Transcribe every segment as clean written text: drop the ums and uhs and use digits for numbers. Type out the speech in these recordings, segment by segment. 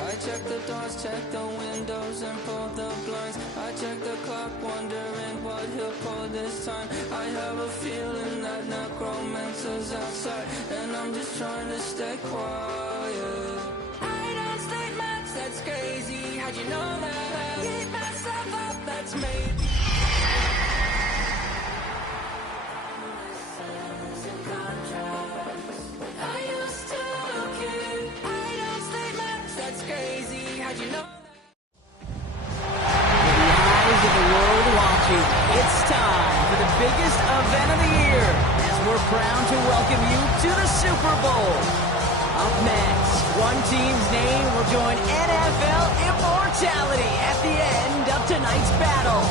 I check the doors, check the windows, and pull the blinds. I check the clock, wondering what he'll pull this time. I have a feeling that necromancer's outside, and I'm just trying to stay quiet. I don't stay much, that's crazy. How'd you know that? I keep myself up, that's maybe. It's time for the biggest event of the year as we're proud to welcome you to the Super Bowl. Up next, one team's name will join NFL immortality at the end of tonight's battle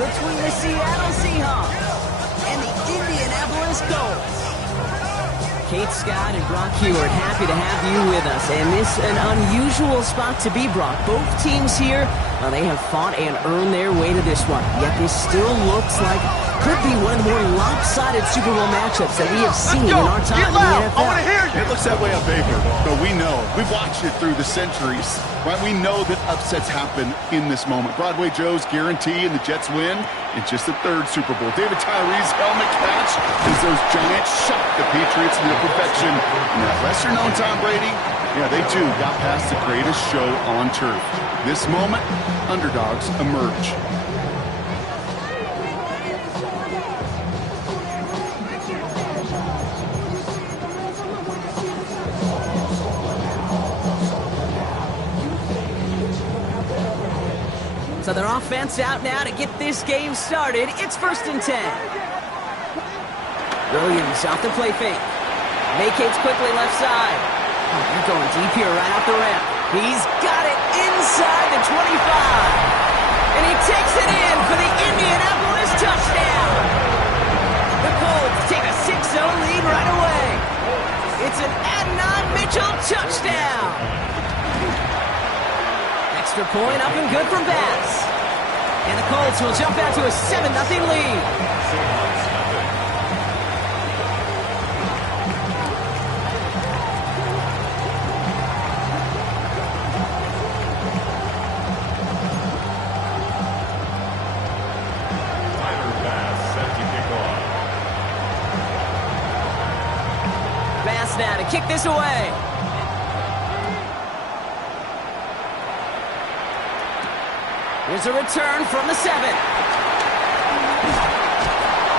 between the Seattle Seahawks and the Indianapolis Colts. Kate Scott and Brock Heward, happy to have you with us. And this an unusual spot to be, Brock. Both teams here, they have fought and earned their way to this one. Yet this still looks like could be one of the more lopsided Super Bowl matchups that we have seen in our time in the NFL. I want to hear you. It looks that way on paper, but we know. We've watched it through the centuries. Right? We know that upsets happen in this moment. Broadway Joe's guarantee and the Jets win in just the third Super Bowl. David Tyree's helmet catch as those Giants shocked the Patriots into perfection. And that lesser-known Tom Brady, yeah, they too got past the greatest show on turf. This moment, underdogs emerge. So their offense out now to get this game started. It's 1st and 10. Williams off the play fake. Vacates quickly left side. Oh, they're going deep here right off the ramp. He's got it inside the 25. And he takes it in for the Indianapolis touchdown. The Colts take a 6-0 lead right away. It's an Adnan Mitchell touchdown. Extra point up and good from Bass. And the Colts will jump out to a 7-0 lead. Bass now to kick this away. Here's a return from the 7.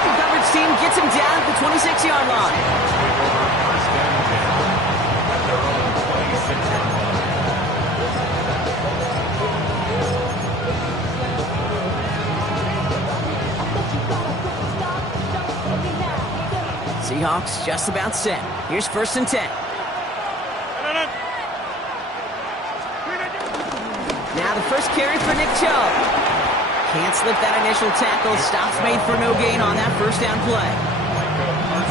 The coverage team gets him down at the 26-yard line. Seahawks just about set. Here's 1st and 10. Now the first carry for Nick Chubb. Can't slip that initial tackle. Stops made for no gain on that first down play.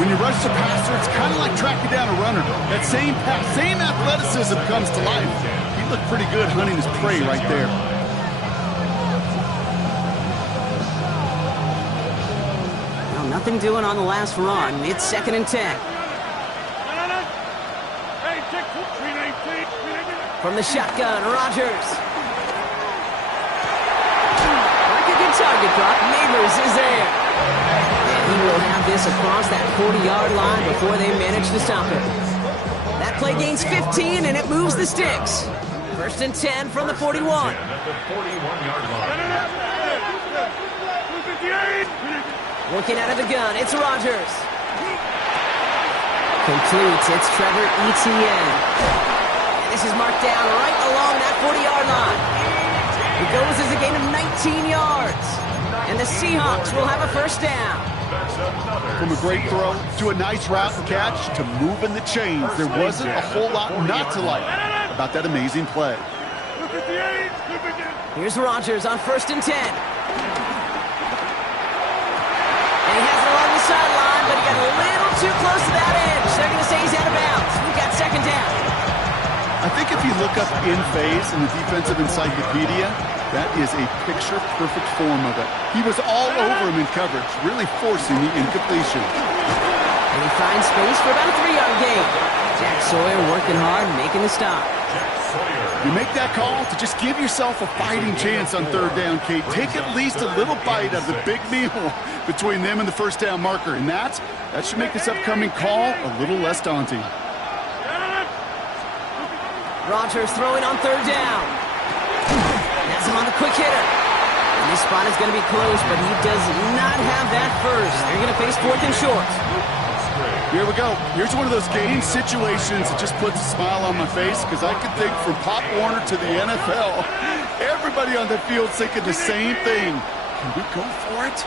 When you rush the passer, it's kind of like tracking down a runner. That same pass, same athleticism comes to life. He looked pretty good hunting his prey right there. Well, nothing doing on the last run. It's 2nd and 10. From the shotgun, Rodgers. Target drop. Neighbors is there. And he will have this across that 40-yard line before they manage to stop him. That play gains 15, and it moves the sticks. 1st and 10 from the 41. Working out of the gun, it's Rodgers. Completes, it's Trevor Etienne. And this is marked down right along that 40-yard line. It goes as a gain of 19 yards. And the Seahawks will have a first down. From a great throw to a nice route and catch to moving the chains, there wasn't a whole lot not to like about that amazing play. Here's Rodgers on 1st and 10. And he has it along the sideline, but he got a little too close to that edge. They're going to say he's out of bounds. We've got 2nd down. I think if you look up in phase in the defensive encyclopedia, that is a picture-perfect form of it. He was all over him in coverage, really forcing the incompletion. And he finds space for about a 3-yard gain. Jack Sawyer working hard, making the stop. You make that call to just give yourself a fighting chance on 3rd down, Kate. Take at least a little bite of the big meal between them and the first down marker. And that should make this upcoming call a little less daunting. Rodgers throwing on 3rd down. Has him on the quick hitter. And this spot is going to be close, but he does not have that first. They're going to face 4th and short. Here we go. Here's one of those game situations that just puts a smile on my face because I can think from Pop Warner to the NFL, everybody on the field thinking the same thing. Can we go for it?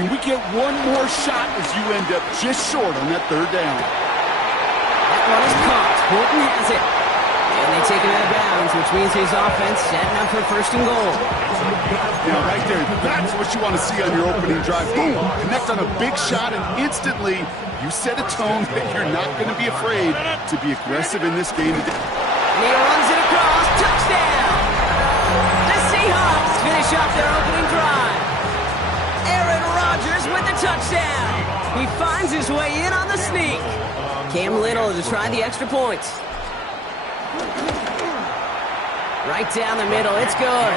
Can we get one more shot as you end up just short on that 3rd down? That one is caught. Horton has it. And they take him out of bounds, which means his offense setting up for 1st and goal. Yeah, right there. That's what you want to see on your opening drive. Boom! Connect on a big shot, and instantly you set a tone that you're not going to be afraid to be aggressive in this game today. And he runs it across. Touchdown! The Seahawks finish off their opening drive. Aaron Rodgers with the touchdown. He finds his way in on the sneak. Cam Little to try the extra point. Right down the middle, it's good.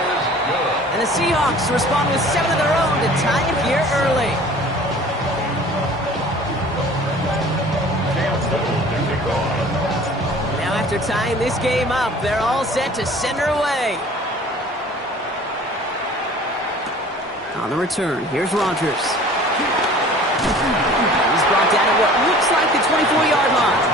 And the Seahawks respond with 7 of their own to tie it here early. Now after tying this game up, they're all set to send her away. On the return, here's Rodgers. He's brought down at what looks like the 24-yard line.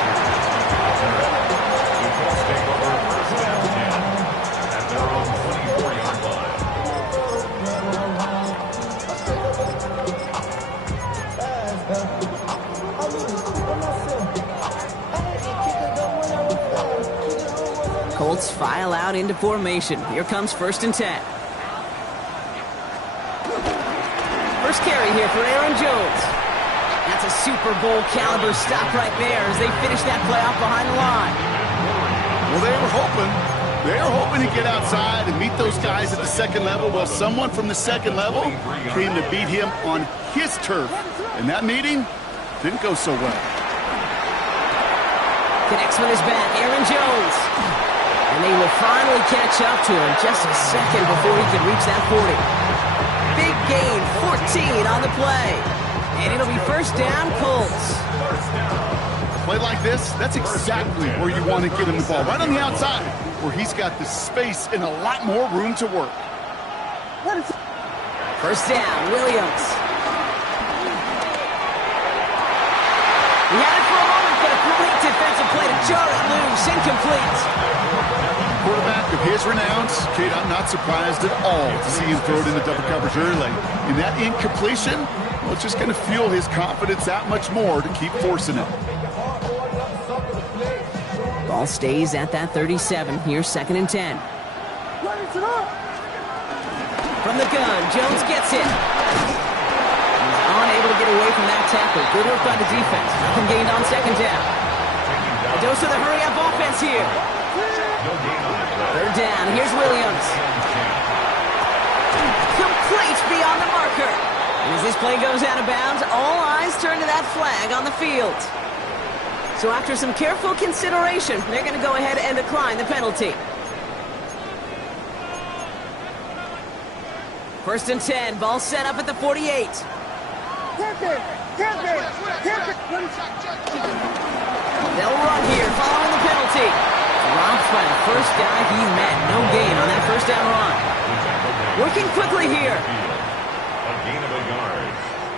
Colts file out into formation. Here comes 1st and 10. First carry here for Aaron Jones. That's a Super Bowl caliber stop right there as they finish that play off behind the line. Well, they were hoping to get outside and meet those guys at the 2nd level. Well, someone from the 2nd level came to beat him on his turf. And that meeting didn't go so well. Connects with his bat, Aaron Jones. And they will finally catch up to him just a second before he can reach that 40. Big gain, 14 on the play. And it'll be 1st down, Colts. A play like this, that's exactly where you want to get him the ball. Right on the outside, where he's got the space and a lot more room to work. 1st down, Williams. He had it for a moment, but a great defensive play to jar it loose. Incomplete. Quarterback of his renown, Kate, I'm not surprised at all to see him throw it into double coverage early. And that incompletion, well, it's just going to fuel his confidence that much more to keep forcing it. Ball stays at that 37. Here's 2nd and 10. From the gun, Jones gets it. He's unable to get away from that tackle. Good work by the defense. Nothing gained on 2nd down. A dose of the hurry-up offense here. 3rd down. Here's Williams. Complete beyond the marker. And as this play goes out of bounds, all eyes turn to that flag on the field. So after some careful consideration, they're going to go ahead and decline the penalty. 1st and 10. Ball set up at the 48. They'll run here following the penalty. Dropped by the first guy he met. No gain on that 1st down run. Working quickly here. A gain of a yard.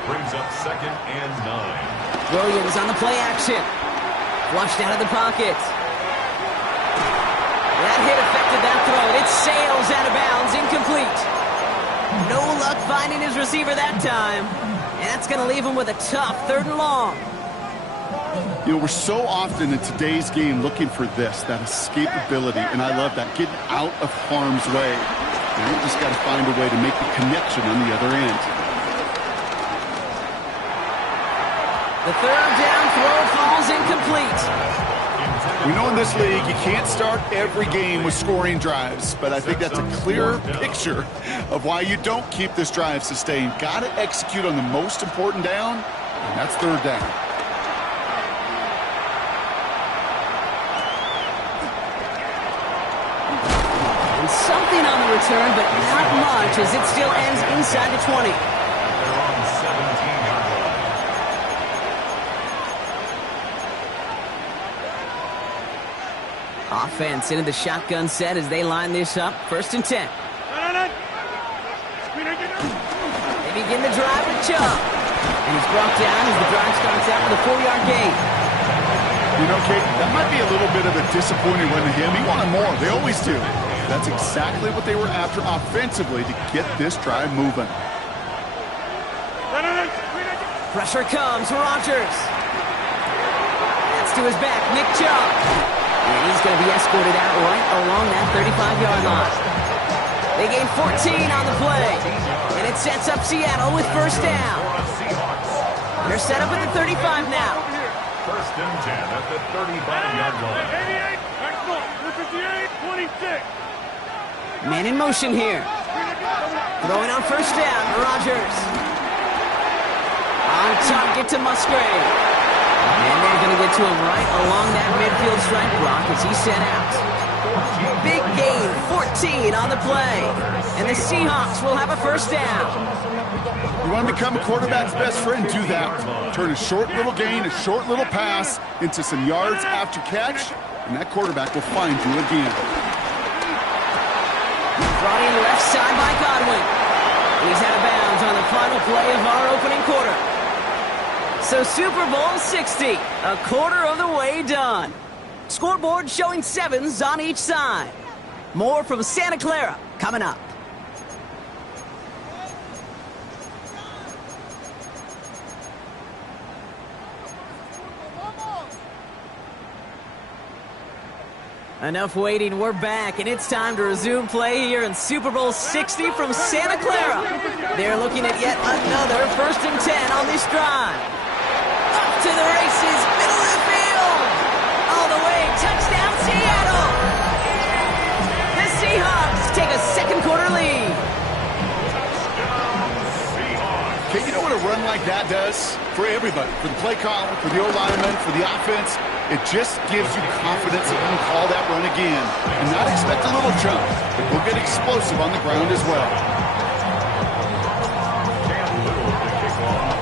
Brings up 2nd and 9. Williams on the play action. Flushed out of the pocket. That hit affected that throw. It sails out of bounds. Incomplete. No luck finding his receiver that time. And that's going to leave him with a tough 3rd and long. You know, we're so often in today's game looking for this, that escapability, and I love that, getting out of harm's way. And we just got to find a way to make the connection on the other end. The 3rd down throw falls incomplete. We know in this league you can't start every game with scoring drives, but I think that's a clear picture of why you don't keep this drive sustained. Got to execute on the most important down, and that's 3rd down. And something on the return, but not much, as it still ends inside the 20. They're on 17-yard line. Offense into the shotgun set as they line this up. 1st and 10. They begin the drive with Chubb. And he's brought down as the drive starts out with a 4-yard gain. You know, Kate, that might be a little bit of a disappointing run to him. He wanted more. They always do. That's exactly what they were after offensively to get this drive moving. Pressure comes. Rodgers. That's to his back. Nick Chubb. And he's going to be escorted out right along that 35-yard line. They gain 14 on the play. And it sets up Seattle with 1st down. They're set up at the 35 now. 1st and 10 at the 35-yard line. 88, 26. Man in motion here. Throwing on 1st down. Rodgers. On target to Musgrave. And they're going to get to him right along that midfield strike block as he's set out. Big gain, 14 on the play. And the Seahawks will have a 1st down. You want to become a quarterback's best friend? Do that. Turn a short little gain, a short little pass into some yards after catch, and that quarterback will find you again. Brought in left side by Godwin. He's out of bounds on the final play of our opening quarter. So Super Bowl 60, a quarter of the way done. Scoreboard showing 7s on each side. More from Santa Clara coming up. Enough waiting, we're back, and it's time to resume play here in Super Bowl 60 from Santa Clara. They're looking at yet another 1st and 10 on this drive. Up to the races, middle of the field. All the way, touchdown Seattle. The Seahawks take a 2nd quarter lead. Okay, you know what a run like that does? For everybody, for the play caller, for the O-lineman, for the offense, it just gives you confidence that you can call that run again and not expect a little jump. We'll get explosive on the ground as well.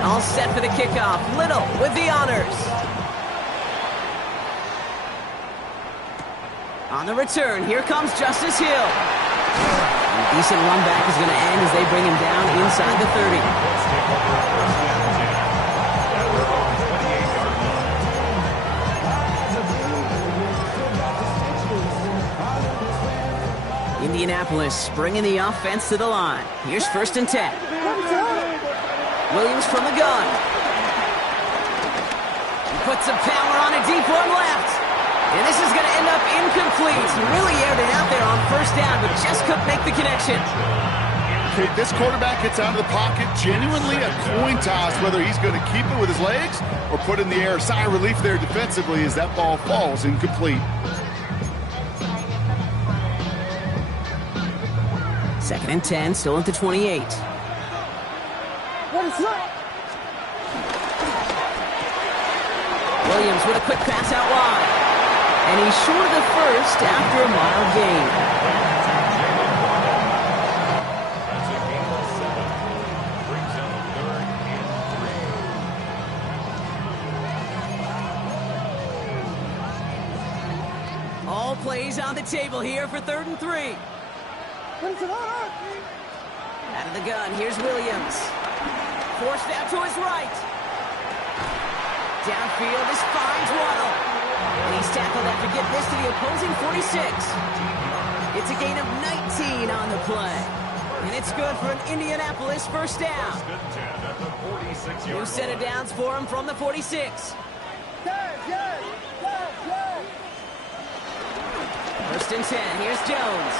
All set for the kickoff. Little with the honors. On the return, here comes Justice Hill. A decent run back is going to end as they bring him down inside the 30. Indianapolis bringing the offense to the line. Here's 1st and 10. Williams from the gun. He puts some power on a deep one left. And this is going to end up incomplete. He really aired it out there on 1st down, but just couldn't make the connection. Okay, this quarterback gets out of the pocket. Genuinely a coin toss whether he's going to keep it with his legs or put in the air. Sigh of relief there defensively as that ball falls incomplete. 2nd and 10, still at the 28. Williams with a quick pass out wide. And he's short of the 1st after a mild gain. That's a gain of 7. Brings up 3rd and 3. All plays on the table here for 3rd and 3. Out of the gun, here's Williams. Forced out to his right. Downfield, this finds Waddle. And he's tackled after getting this to the opposing 46. It's a gain of 19 on the play. And it's good for an Indianapolis first down. New set of downs for him from the 46. First and 10. Here's Jones.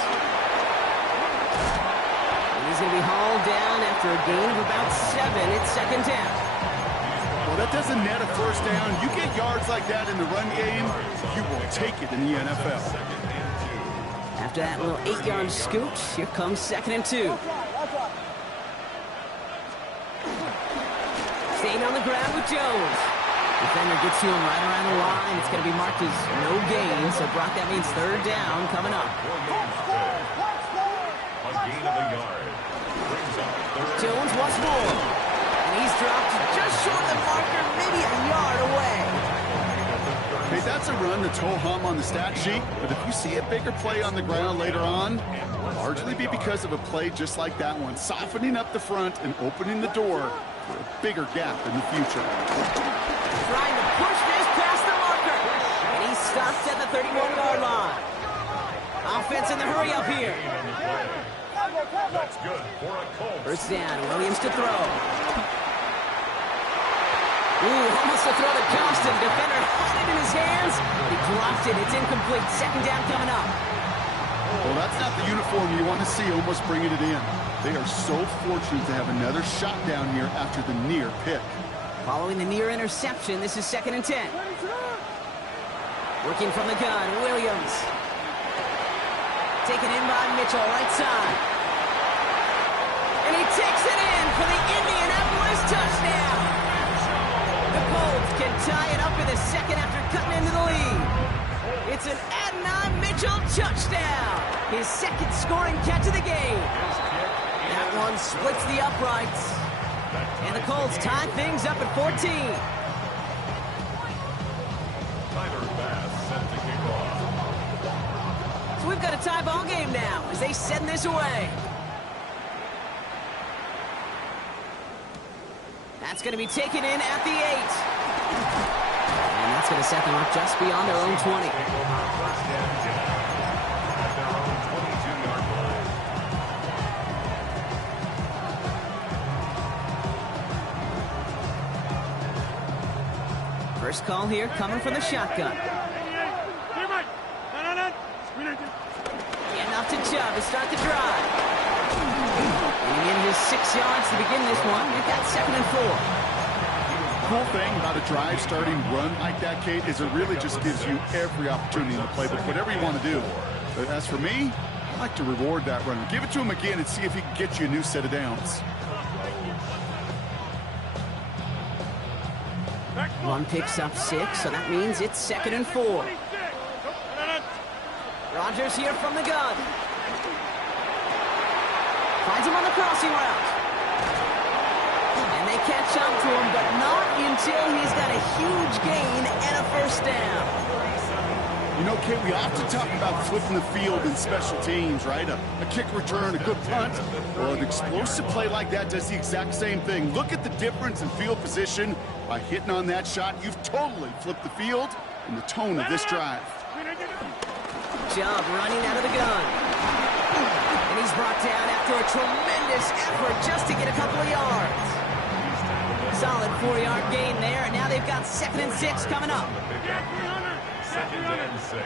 And he's going to be hauled down after a gain of about 7. It's second down. Well, that doesn't net a first down. You get yards like that in the run game, you will take it in the NFL. After that little 8-yard scoot, here comes second and 2. Staying on the ground with Jones. Defender gets to him right around the line. It's going to be marked as no gain, so Brock, that means third down coming up. A gain of a yard. Jones once more. And he's dropped just short of the marker, maybe a yard away. Hey, that's a run that's ho-hum on the stat sheet, but if you see a bigger play on the ground later on, it'll largely be because of a play just like that one, softening up the front and opening the door for a bigger gap in the future. Trying to push this past the marker. And he stops at the 31-yard line. Offense in the hurry up here. That's good for a Colts. First down, Williams to throw. Ooh, almost a throw that cost him. Defender had it in his hands. He dropped it. It's incomplete. Second down coming up. Well, that's not the uniform you want to see almost bringing it in. They are so fortunate to have another shot down here after the near pick. Following the near interception, this is second and 10. Working from the gun, Williams. Taken in by Mitchell, right side. And he takes it in for the Indianapolis touchdown. The Colts can tie it up in the second after cutting into the lead. It's an Adonai Mitchell touchdown. His second scoring catch of the game. That one splits the uprights. And the Colts tie things up at 14. Tyler Bass set to kick off. So we've got a tie ball game now as they send this away. That's going to be taken in at the 8. And that's going to set them up just beyond their own 20. First down, at their own 22-yard line. First call here coming from the shotgun. Getting off to Chubb to start the drive. And in his 6 yards to begin this one. They've got second and 4. Cool thing about a drive starting run like that, Kate, is it really just gives you every opportunity in the playbook, whatever you want to do. But as for me, I like to reward that runner. Give it to him again and see if he can get you a new set of downs. One picks up 6, so that means it's second and 4. Rodgers here from the gun. Finds him on the crossing route. And they catch up to him, but not until he's got a huge gain and a first down. You know, Kate, we often talk about flipping the field in special teams, right? A kick return, a good punt. Well, an explosive play like that does the exact same thing. Look at the difference in field position. By hitting on that shot, you've totally flipped the field and the tone of this drive. Chubb running out of the gun. And he's brought down after a tremendous effort just to get a couple of yards. Solid 4-yard gain there, and now they've got second and 6 coming up. Second and 6.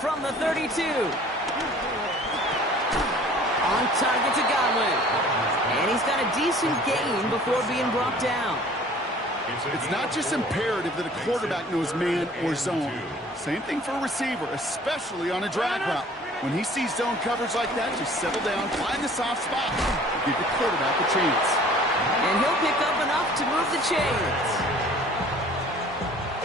From the 32. On target to Godwin. And he's got a decent gain before being brought down. It's not just imperative that a quarterback knows man or zone. Same thing for a receiver, especially on a drag route. When he sees zone coverage like that, just settle down, find the soft spot, and give the quarterback a chance. And he'll pick up enough to move the chains.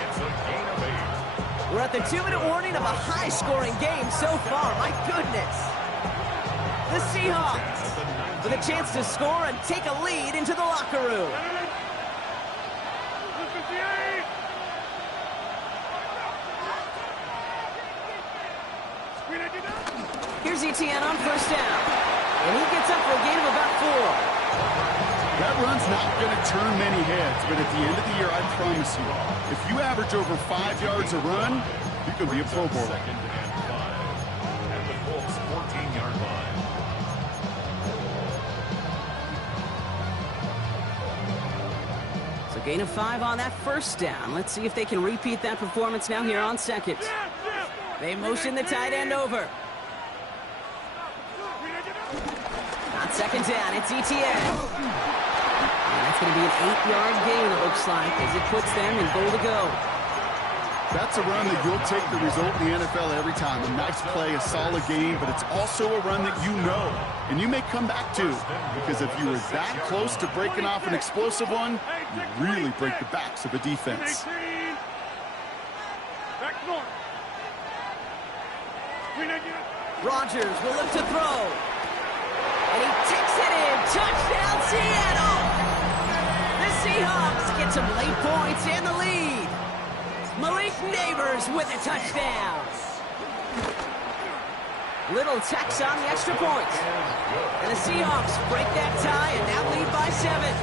It's a gain of 8. We're at the 2-minute warning of a high-scoring game so far. My goodness. The Seahawks with a chance to score and take a lead into the locker room. Here's Etienne on first down. And he gets up for a gain of about 4. That run's not going to turn many heads, but at the end of the year, I promise you, if you average over 5 yards a run, you can be a Pro Bowler. Second and 5 at the Colts 14-yard line. Gain of 5 on that first down. Let's see if they can repeat that performance now here on second. They motion the tight end over. On second down, it's ETN. And that's going to be an 8-yard gain, it looks like, as it puts them in goal to go. That's a run that you'll take the result in the NFL every time. A nice play, a solid game, but it's also a run that you know, and you may come back to, because if you were that close to breaking off an explosive one, you really break the backs of a defense. Rodgers will look to throw. And he takes it in. Touchdown, Seattle! The Seahawks get some late points and the lead. Malik Neighbors with a touchdown. Little tax on the extra point. And the Seahawks break that tie and now lead by 7.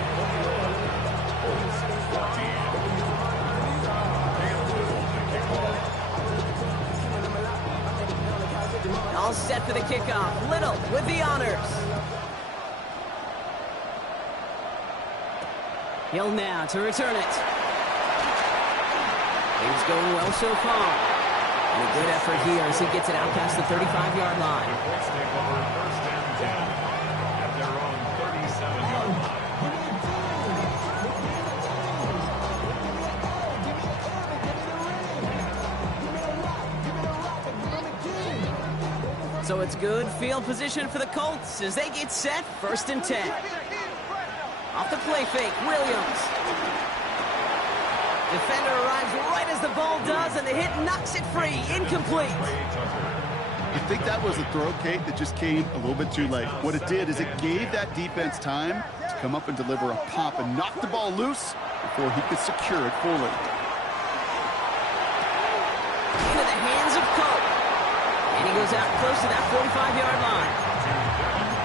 All set for the kickoff. Little with the honors. Hill now to return it. Things going well so far. And a good effort here as he gets it out past the 35-yard line. The Colts take over first and 10 at their own 37-yard line. So it's good field position for the Colts as they get set first and 10. Off the play fake, Williams. Defender arrives right as the ball does, and the hit knocks it free. Incomplete. I think that was a throw, Kate, that just came a little bit too late. What it did is it gave that defense time to come up and deliver a pop and knock the ball loose before he could secure it fully. Into the hands of Cole. And he goes out close to that 45-yard line.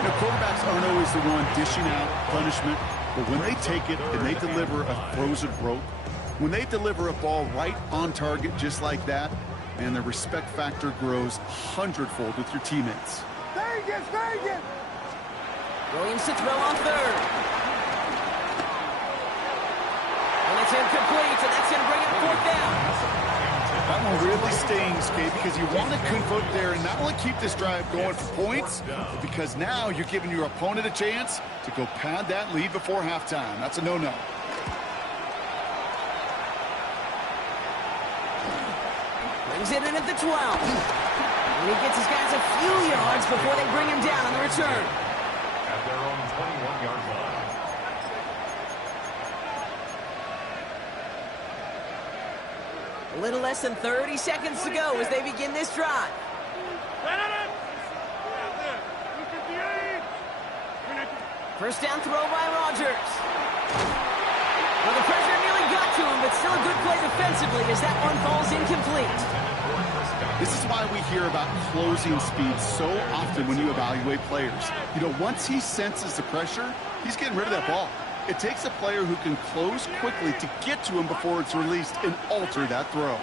You know, quarterbacks aren't always the one dishing out punishment, but when they take it and they deliver a frozen rope, when they deliver a ball right on target just like that, man, the respect factor grows 100-fold with your teammates. Williams to throw on third. And it's incomplete, so that's going to bring up fourth down. That one really stings, Kate, because you want to convert there and not only keep this drive going for points, but because now you're giving your opponent a chance to go pad that lead before halftime. That's a no-no. Brings it in at the 12. And he gets his guys a few yards before they bring him down on the return. At their own 21-yard line. A little less than 30 seconds to go as they begin this drive. First down throw by Rodgers. Well, the pressure nearly got to him, but still a good play defensively as that one falls incomplete. This is why we hear about closing speed so often when you evaluate players. You know, once he senses the pressure, he's getting rid of that ball. It takes a player who can close quickly to get to him before it's released and alter that throw.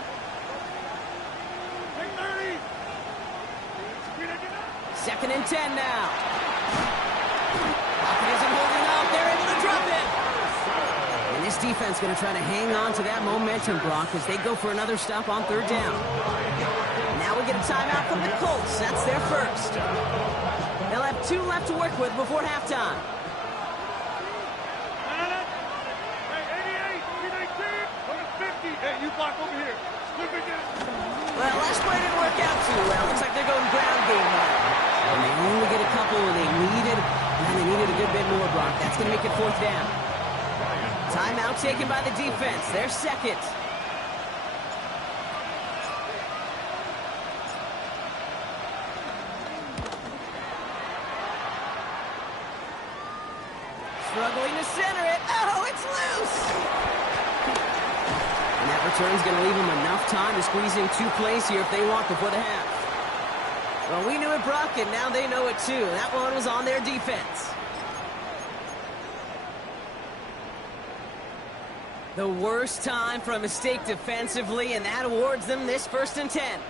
Second and 10 now. Pocket isn't holding up. They're able to drop it. And this defense going to try to hang on to that momentum, Brock, as they go for another stop on third down. Now we get a timeout from the Colts. That's their first. They'll have 2 left to work with before halftime. Well, last play didn't work out too well. Looks like they're going ground game now. And they only get a couple when they needed a good bit more, Brock. That's going to make it fourth down. Timeout taken by the defense. Their second. Struggling to center it. Oh, it's loose. And that return's going to leave them enough time to squeeze in 2 plays here if they want before the half. Well, we knew it, Brock, and now they know it too. That one was on their defense. The worst time for a mistake defensively, and that awards them this first and 10.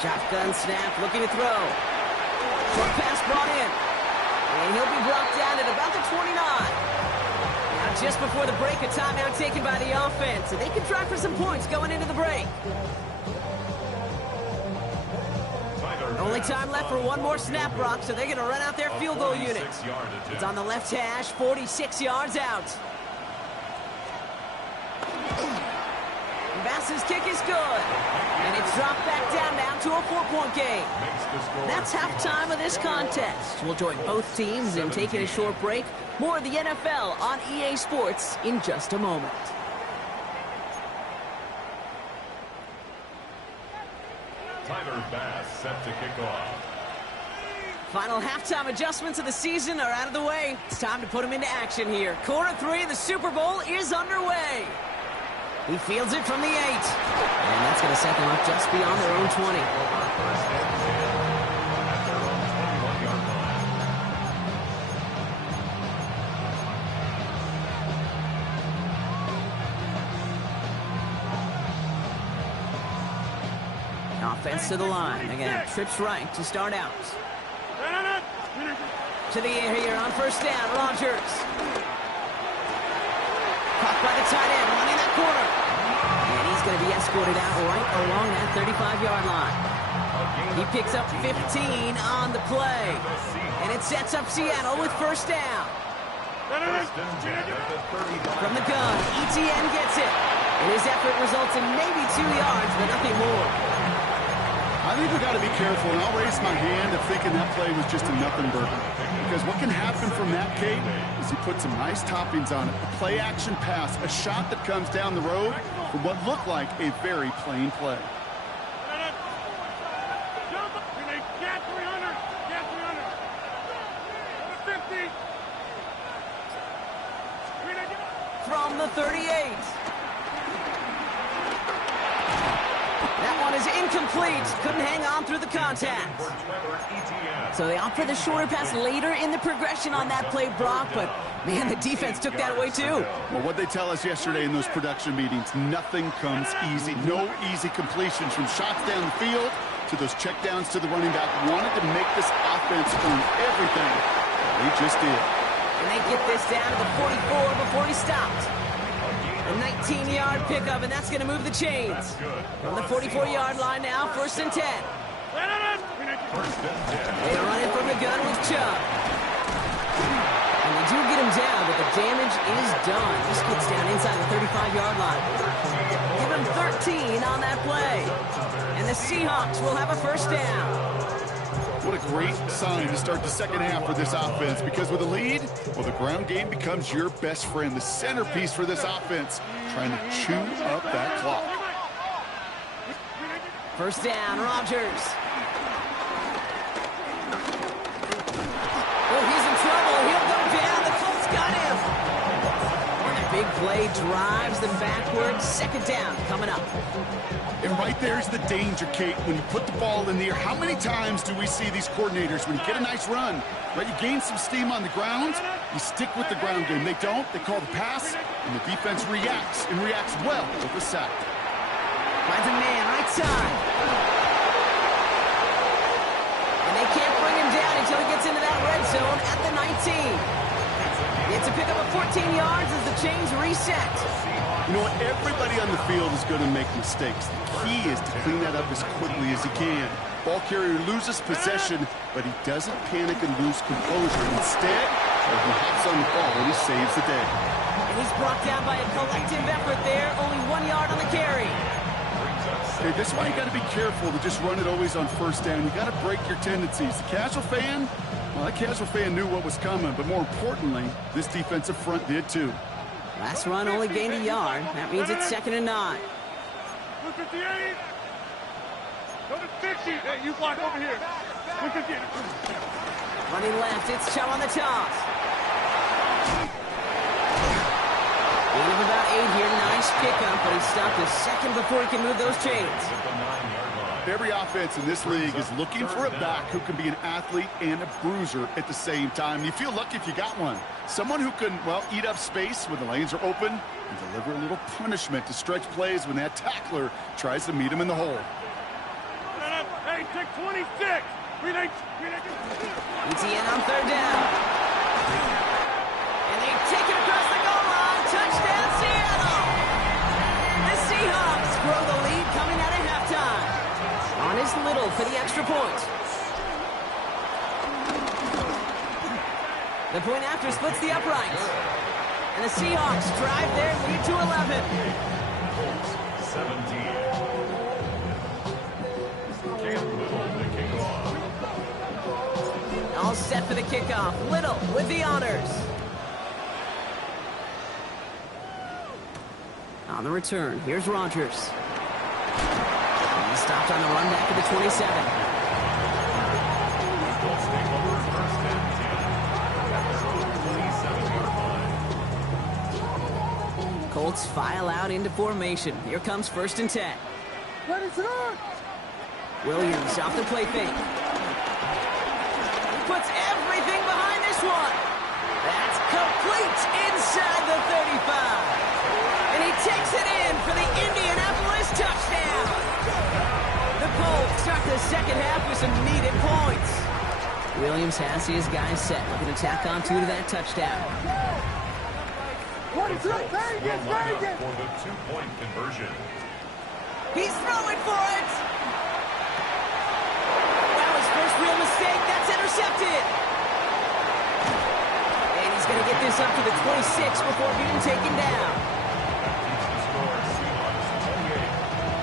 Shotgun snap, looking to throw. Short pass brought in. And he'll be brought down at about the 29. Now, just before the break, a timeout taken by the offense. And they can try for some points going into the break. Only time left for one more snap, Brock, so they're going to run out their field goal unit. It's on the left hash, 46 yards out. Bass's kick is good. And it's dropped back down now to a 4-point game. That's halftime of this contest. We'll join both teams in taking a short break. More of the NFL on EA Sports in just a moment. Tyler Bass set to kick off. Final halftime adjustments of the season are out of the way. It's time to put them into action here. Quarter 3 of the Super Bowl is underway. He fields it from the 8. And that's going to set them up just beyond their own 20. Offense to the line. Again, trips right to start out. To the air here on first down. Rodgers. Caught by the tight end, running that corner. And he's going to be escorted out right along that 35-yard line. He picks up 15 on the play. And it sets up Seattle with first down. From the gun, ETN gets it. And his effort results in maybe 2 yards, but nothing more. I think we got to be careful, and I'll raise my hand of thinking that play was just a nothing burger. Because what can happen from that, Kate, is he put some nice toppings on it. A play-action pass, a shot that comes down the road for what looked like a very plain play. From the 38. That one is incomplete. Couldn't hang on through the contact. So they opt for the shorter pass later in the progression on that play, Brock. But, man, the defense took that away, too. Well, what they tell us yesterday in those production meetings, nothing comes easy. No easy completions from shots down the field to those checkdowns to the running back. Wanted to make this offense earn everything. They just did. And they get this down to the 44 before he stopped. A 19-yard pickup, and that's going to move the chains. From the 44-yard line now, 1st and 10. They run it from the gun with Chubb. And they do get him down, but the damage is done. This gets down inside the 35-yard line. Give him 13 on that play. And the Seahawks will have a first down. What a great sign to start the second half for this offense, because with a lead, well, the ground game becomes your best friend, the centerpiece for this offense, trying to chew up that clock. First down, Rodgers. Oh, he's in trouble. He'll go down. The Colts got him. And a big play drives them backwards. Second down coming up. And right there's the danger, Kate, when you put the ball in the air. How many times do we see these coordinators, when you get a nice run, right, you gain some steam on the ground, you stick with the ground game. They don't. They call the pass, and the defense reacts, and reacts well with the sack. Finds a man, right side. And they can't bring him down until he gets into that red zone at the 19. It's a pickup of 14 yards as the chains reset. You know what? Everybody on the field is going to make mistakes. The key is to clean that up as quickly as he can. Ball carrier loses possession, but he doesn't panic and lose composure. Instead, he hops on the ball and he saves the day. And he's brought down by a collective effort there. Only 1 yard on the carry. Hey, this is why you got to be careful to just run it always on first down. You got to break your tendencies. The casual fan, well, that casual fan knew what was coming, but more importantly, this defensive front did too. Last run only gained a yard. That means it's 2nd and 9. Go to 58. Go to 50. Hey, you block over here. Go to 50. Running left, it's Chubb on the toss. Gain of about 8 here. Nice pickup, but he stopped a second before he can move those chains. Every offense in this league is looking for a back who can be an athlete and a bruiser at the same time. You feel lucky if you got one. Someone who can, well, eat up space when the lanes are open and deliver a little punishment to stretch plays when that tackler tries to meet him in the hole. Hey, take 26. ETN on third down. And they take it across the goal line. Touchdown, Seattle! The Seahawks grow the lead coming out of halftime. On is Little for the extra point. The point after splits the uprights. And the Seahawks drive their lead to 11. Colts 17. Cam Little to kick off. All set for the kickoff. Little with the honors. On the return, here's Rodgers. He stopped on the run back to the 27. Colts take over first and 10. 27-yard line. Colts file out into formation. Here comes first and 10. Williams off the play fake. He puts everything behind this one. That's complete inside the 35. And he takes it in for the Indianapolis touchdown. The Colts start the second half with some needed points. Williams has his guys set. Looking to tack on two to that touchdown. The Colts will line up for the two-point conversion. He's throwing for it. That was first real mistake. That's intercepted. And he's going to get this up to the 26 before being taken down. The score, Seahawks 28,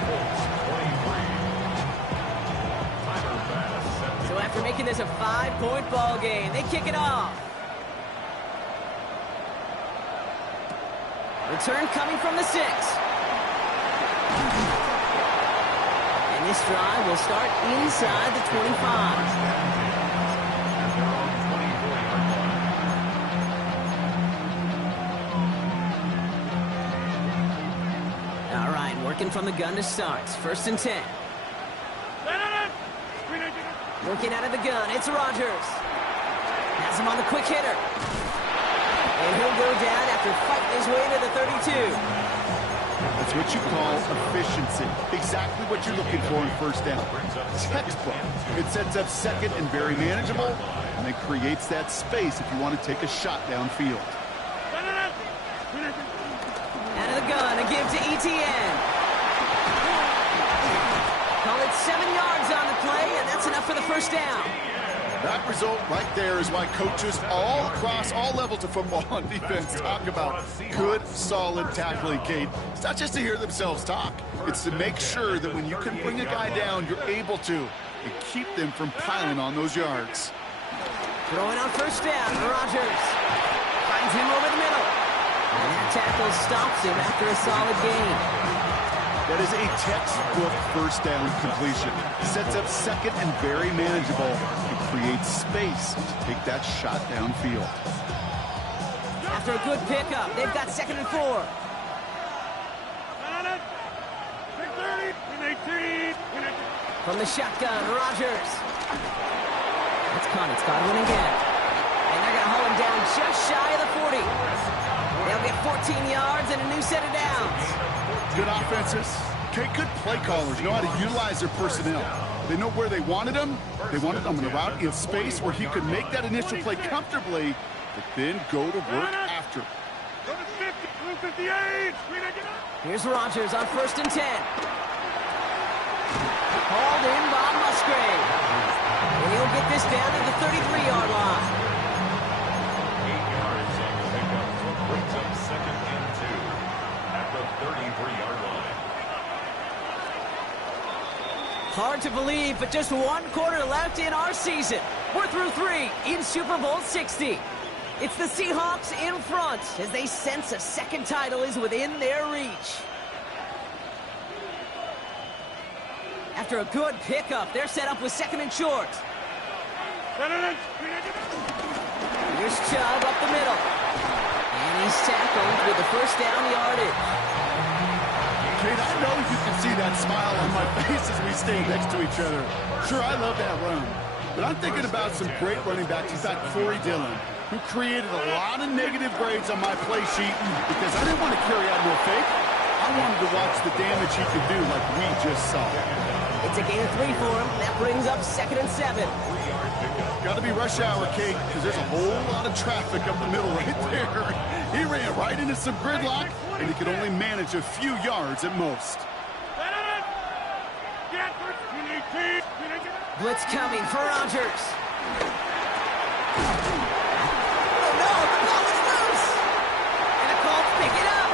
Colts 23. Timer pass. So after making this a 5-point ball game, they kick it off. Return coming from the 6. And this drive will start inside the 25. All right, working from the gun to start. First and 10. Working out of the gun, it's Rodgers. Has him on the quick hitter. And he'll go down after fighting his way to the 32. That's what you call efficiency. Exactly what you're looking for in first down. Textbook. It sets up second and very manageable, and it creates that space if you want to take a shot downfield. Out of the gun, a give to ETN. Call it 7 yards on the play, and that's enough for the first down. That result right there is why coaches all across all levels of football and defense talk about good, solid tackling, Kate. It's not just to hear themselves talk. It's to make sure that when you can bring a guy down, you're able to and keep them from piling on those yards. Throwing on first down, Rodgers finds him over the middle. And that tackle stops him after a solid gain. That is a textbook first down completion. Sets up second and very manageable. It creates space to take that shot downfield. After a good pickup, they've got second and 4. From the shotgun, Rodgers. It's Godwin again. And they're going to hold him down just shy of the 40. They'll get 14 yards and a new set of downs. Good offenses. Okay, good play callers know how to utilize their personnel. They know where they wanted him. They wanted him in a route in space where he could make that initial play comfortably, but then go to work after. Here's Rodgers on first and 10. Hauled in by Musgrave. And he'll get this down to the 33-yard line. 8 yards on the pickup. Brings up second and 2 at the 33-yard line. Hard to believe, but just one quarter left in our season. We're through 3 in Super Bowl 60. It's the Seahawks in front as they sense a second title is within their reach. After a good pickup, they're set up with second and short. Here's Chubb up the middle. And he's tackled with the first down yardage. Kate, I know you can see that smile on my face as we stand next to each other. Sure, I love that run. But I'm thinking about some great running backs. In fact, Corey Dillon, who created a lot of negative grades on my play sheet because I didn't want to carry out no fake. I wanted to watch the damage he could do like we just saw. It's a gain of 3 for him. That brings up 2nd and 7. Got to be rush hour, Kate, because there's a whole lot of traffic up the middle right there. He ran right into some gridlock, and he could only manage a few yards at most. Blitz coming for Rodgers. Oh no, the ball is loose! And the Colts pick it up.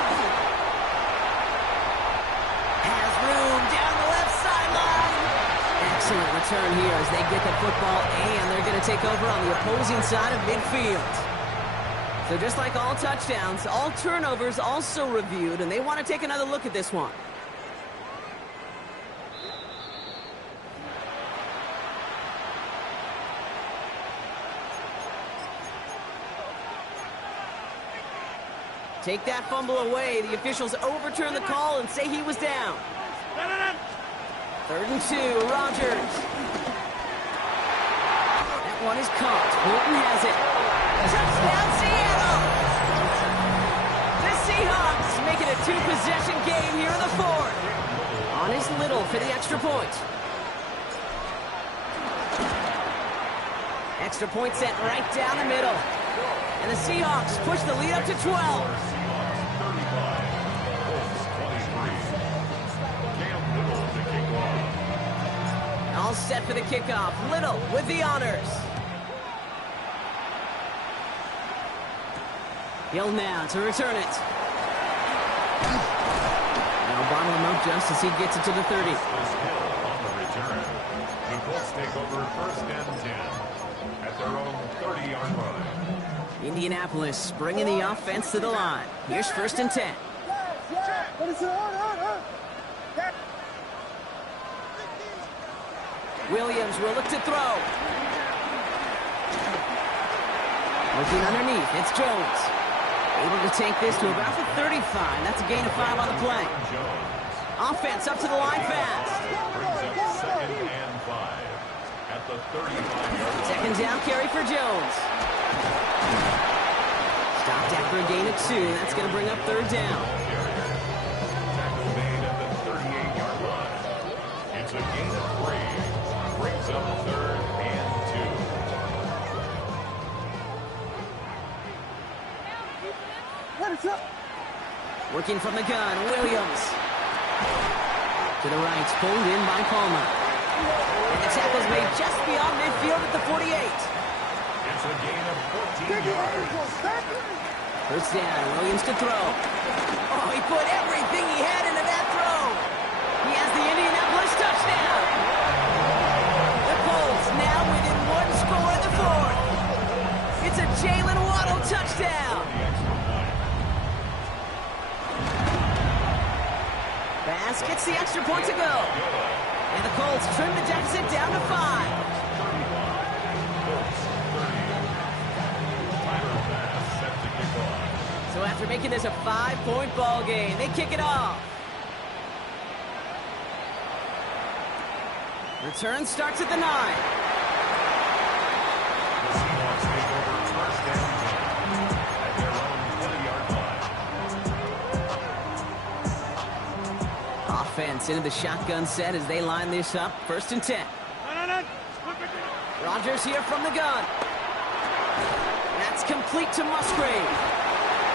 Has room down the left sideline. Excellent return here as they get the football, and they're going to take over on the opposing side of midfield. So just like all touchdowns, all turnovers also reviewed, and they want to take another look at this one. Take that fumble away. The officials overturn the call and say he was down. 3rd and 2, Rodgers. That one is caught. Bolton has it. Touchdown, Seattle! The Seahawks make it a 2-possession game here in the 4th. On is Little for the extra point. Extra point sent right down the middle. And the Seahawks push the lead up to 12. All set for the kickoff. Little with the honors. Hill now to return it. Now bottle him up just as he gets it to the 30. On the return. The Colts take over 1st and 10 at their own 30-yard line. Indianapolis bringing the offense to the line. Here's 1st and 10. Williams will look to throw. Looking underneath, it's Jones. Able to take this to about the 35. That's a gain of 5 on the play. Offense up to the line fast. Brings up 2nd and 5 at the 35-yard line. 2nd down carry for Jones. Stopped after a gain of 2. That's going to bring up 3rd down. Tackle made at the 38-yard line. It's a gain of 3. Brings up 3rd and 2. Working from the gun, Williams. To the right, pulled in by Palmer. And the tackle's made just beyond midfield at the 48. It's a gain of 14 yards. 1st down, Williams to throw. Oh, he put everything he had into that throw. He has the Indianapolis touchdown. The Colts now within 1 score in the 4th. It's a Jalen Waddle touchdown. Bass gets the extra point to go. And the Colts trim the deficit down to 5. So after making this a 5-point ball game, they kick it off. Return starts at the 9. The Seahawks take over 1st and 10 at their own 20-yard line. Offense into the shotgun set as they line this up. 1st and 10. Rodgers here from the gun. That's complete to Musgrave.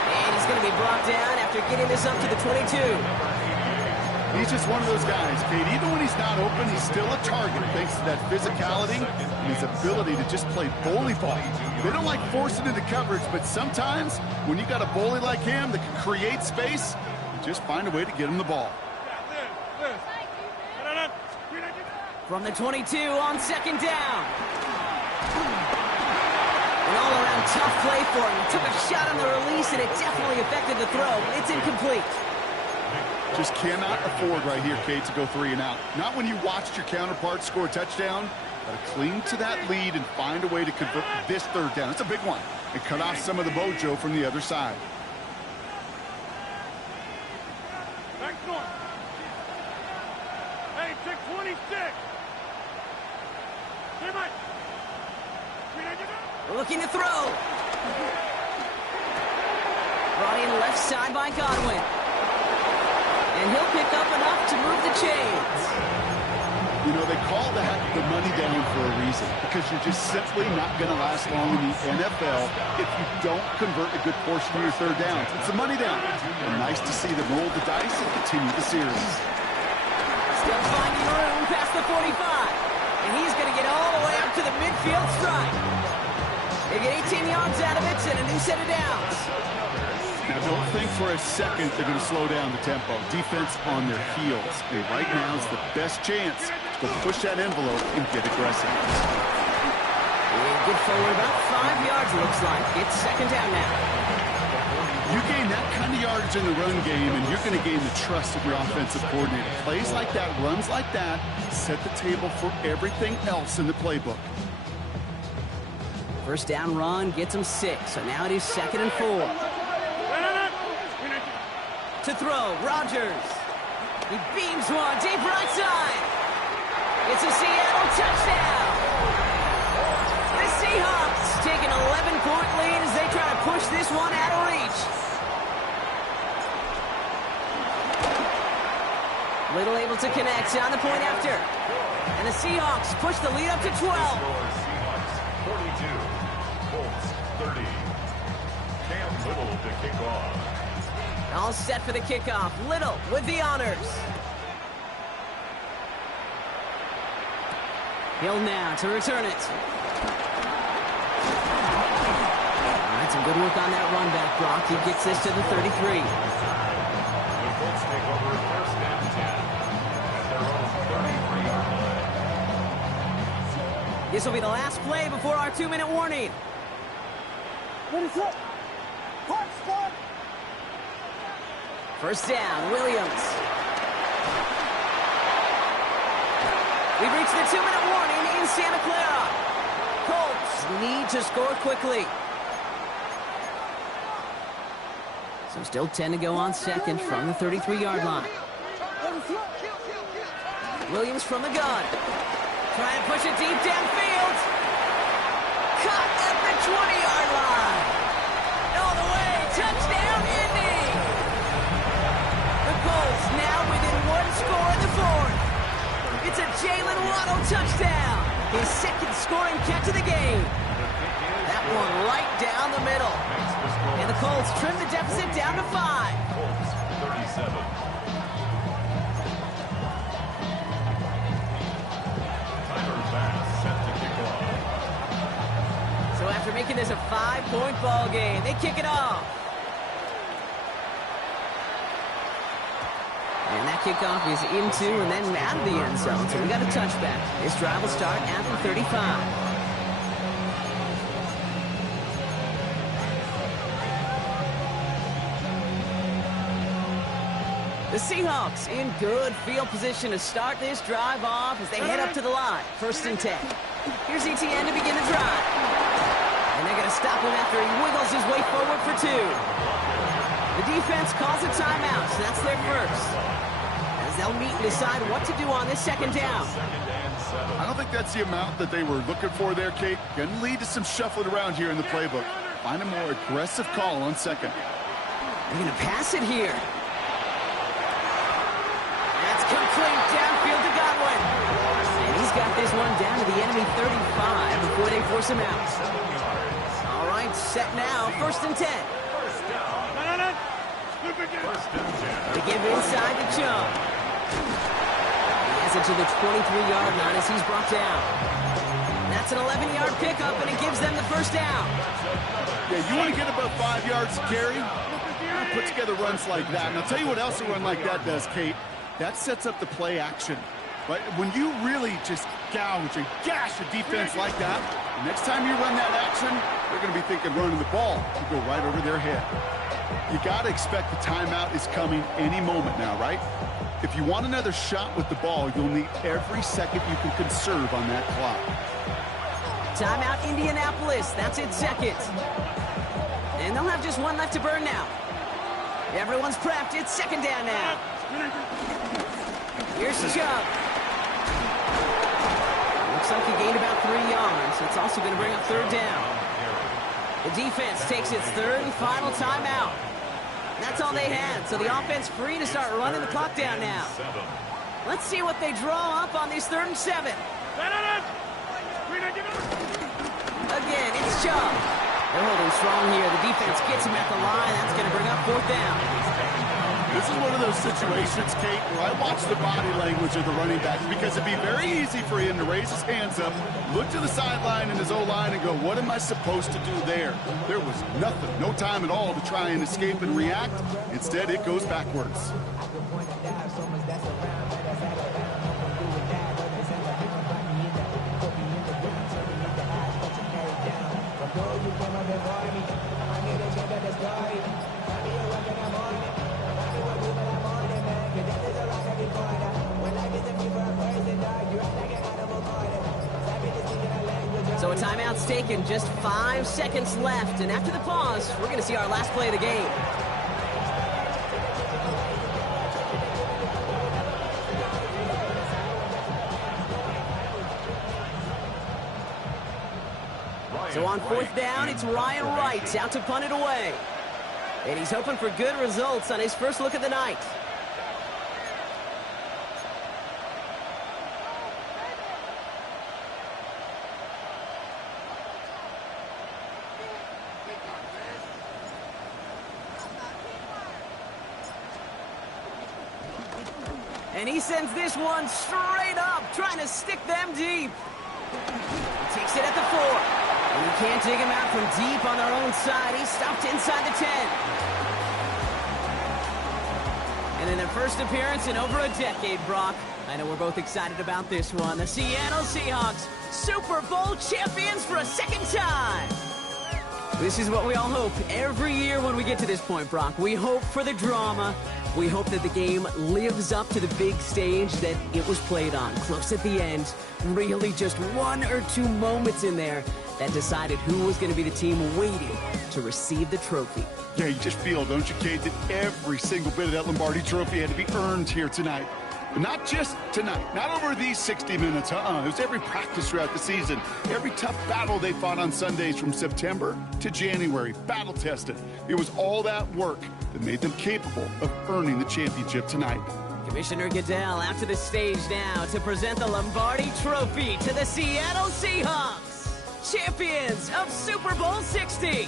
And he's going to be brought down after getting this up to the 22. He's just one of those guys, Kate. Even when he's not open, he's still a target thanks to that physicality and his ability to just play bully ball. They don't like forcing into coverage, but sometimes when you got a bully like him that can create space, you just find a way to get him the ball. From the 22 on 2nd down. An all-around tough play for him. He took a shot on the release, and it definitely affected the throw. It's incomplete. Just cannot afford right here, Kate, to go 3 and out. Not when you watched your counterpart score a touchdown. Got to cling to that lead and find a way to convert this 3rd down. It's a big one. And cut off some of the mojo from the other side. Back north. Hey, check 26. Hey, Mike. Looking to throw. Brought in left side by Godwin. And he'll pick up enough to move the chains. You know, they call that the money down for a reason, because you're just simply not going to last long in the NFL if you don't convert a good portion of your third downs. It's the money down. And nice to see them roll the dice and continue the series. Still finding room past the 45. And he's going to get all the way up to the midfield strike. They get 18 yards out of it and a new set of downs. Now, don't think for a second they're going to slow down the tempo. Defense on their heels. And right now is the best chance to go push that envelope and get aggressive. And good forward, about 5 yards, looks like. It's second down now. You gain that kind of yardage in the run game, and you're going to gain the trust of your offensive coordinator. Plays like that, runs like that, set the table for everything else in the playbook. First down run gets him 6, so now it is 2nd and 4. To throw, Rodgers. He beams one deep right side. It's a Seattle touchdown. The Seahawks take an 11-point lead as they try to push this one out of reach. Little able to connect on the point after. And the Seahawks push the lead up to 12. Seahawks 42, Colts 30. Cam Little to kick off. All set for the kickoff. Little with the honors. Hill now to return it. All right, some good work on that run back, Brock. He gets this to the 33. The Colts take over first down 10 at their own 33-yard line. This will be the last play before our 2-minute warning. First down, Williams. We've reached the 2-minute warning in Santa Clara. Colts need to score quickly. So still 10 to go on second from the 33-yard line. Williams from the gun. Trying to push it deep downfield. Caught at the 20-yard line. All the way, touchdown, Indy. The Colts now within 1 score in the 4th. It's a Jalen Waddle touchdown. His 2nd scoring catch of the game. That one right down the middle. And the Colts trim the deficit down to 5. Colts 37. Tyler Bass set to kick off. So after making this a 5-point ball game, they kick it off. And that kickoff is into and then out of the end zone, so we got a touchback. This drive will start at the 35. The Seahawks in good field position to start this drive off as they head up to the line. 1st and 10. Here's Etienne to begin the drive. And they're going to stop him after he wiggles his way forward for 2. The defense calls a timeout, so that's their first. As they'll meet and decide what to do on this 2nd down. I don't think that's the amount that they were looking for there, Kate. Going to lead to some shuffling around here in the playbook. Find a more aggressive call on 2nd. They're going to pass it here. That's complete downfield to Godwin. And he's got this one down to the enemy 35 before they force him out. All right, set now. 1st and 10. They give inside to Chung. He has it to the 23-yard line as he's brought down. That's an 11-yard pickup, and it gives them the 1st down. Yeah, you want to get about 5 yards to carry? Put together runs like that. And I'll tell you what else a run like that does, Kate. That sets up the play action. Right? When you really just gouge and gash a defense like that, the next time you run that action, they're going to be thinking running the ball. You go right over their head. You got to expect the timeout is coming any moment now, right? If you want another shot with the ball, you'll need every second you can conserve on that clock. Timeout, Indianapolis. That's it, 2nd. And they'll have just one left to burn now. Everyone's prepped. It's 2nd down now. Here's Chubb. Looks like he gained about 3 yards. It's also going to bring up 3rd down. The defense takes its 3rd and final timeout. That's all they had, so the offense free to start running the clock down now. Let's see what they draw up on this 3rd and 7. Again, it's Chubb. They're holding strong here. The defense gets him at the line. That's going to bring up 4th down. This is one of those situations, Kate, where I watch the body language of the running back because it'd be very easy for him to raise his hands up, look to the sideline in his O-line and go, what am I supposed to do there? There was nothing, no time at all to try and escape and react. Instead, it goes backwards. So a timeout's taken, just 5 seconds left, and after the pause, we're going to see our last play of the game. So on 4th down, it's Ryan Wright out to punt it away. And he's hoping for good results on his first look of the night. And he sends this one straight up, trying to stick them deep. He takes it at the 4. And he can't dig him out from deep on their own side. He's stopped inside the 10. And in their first appearance in over a decade, Brock, I know we're both excited about this one. The Seattle Seahawks, Super Bowl champions for a 2nd time. This is what we all hope every year when we get to this point, Brock. We hope for the drama. We hope that the game lives up to the big stage that it was played on. Close at the end. Really just 1 or 2 moments in there that decided who was going to be the team waiting to receive the trophy. Yeah, you just feel, don't you, Kate, that every single bit of that Lombardi trophy had to be earned here tonight. But not just tonight, not over these 60 minutes, It was every practice throughout the season, every tough battle they fought on Sundays from September to January, battle tested. It was all that work that made them capable of earning the championship tonight. Commissioner Goodell out to the stage now to present the Lombardi Trophy to the Seattle Seahawks, champions of Super Bowl 60.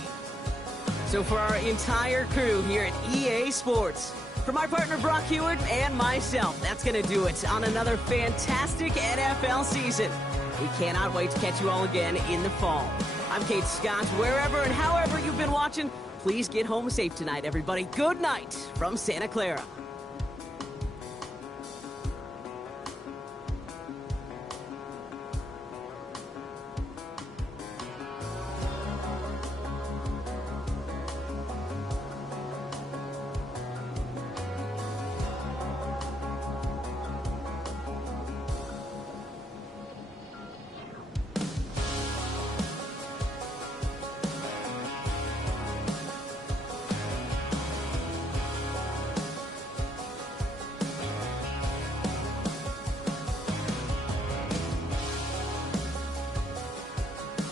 So for our entire crew here at EA Sports, for my partner Brock Hewitt and myself, that's going to do it on another fantastic NFL season. We cannot wait to catch you all again in the fall. I'm Kate Scott. Wherever and however you've been watching, please get home safe tonight, everybody. Good night from Santa Clara.